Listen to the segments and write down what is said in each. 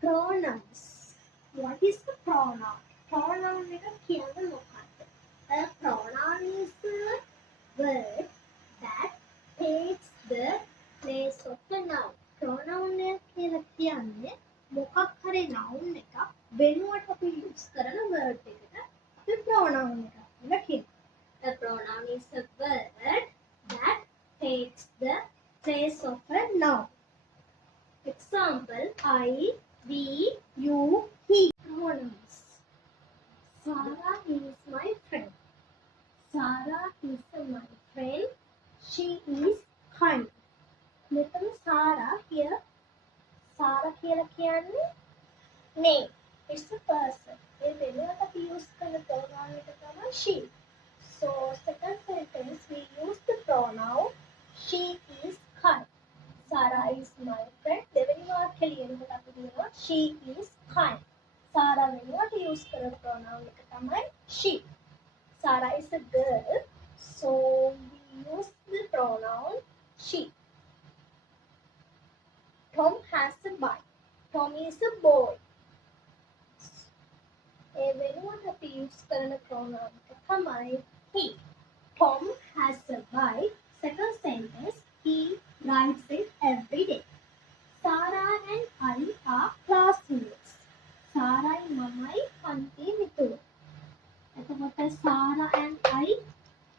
Pronouns. What is the pronoun? Pronoun එක කියන්නේ මොකක්ද? A pronoun is a word that takes the place of a noun. Pronoun එක කියලා කියන්නේ මොකක් හරි noun එකක් වෙනුවට අපි use කරන word එකට අපි pronoun එකක් කියලා කියනවා. A pronoun is a word that takes the place of a noun. Example: I, we, you, he. Pronouns. Sarah is my friend. Sarah is my friend. She is kind. මෙතන Sarah here. Sarah කියලා කියන්නේ name. It's a person. ඒ වෙනුවට අපි use කරන pronoun එක තමයි she. So second sentence we use the pronoun she is kind. Sarah is my friend. දෙවෙනි වාක්‍ය ලියනකොට අපි කියනවා she is kind. Sarah වෙනුවට use කරන pronoun එක තමයි she. Sarah is a girl, so we use the pronoun she. Tom has a bike. Tom is a boy. ඒ වෙනුවට අපි use කරන pronoun එක තමයි he. Tom has a bike. Second sentence, he rides it every day. Sarah and I are classmates. Sarah මමයි පන්තියේ මිතුරු. එතකොට Sarah and I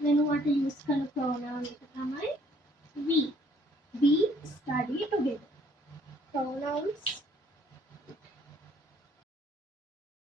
වෙනුවට use කරන pronoun එක තමයි we. We study together. Pronouns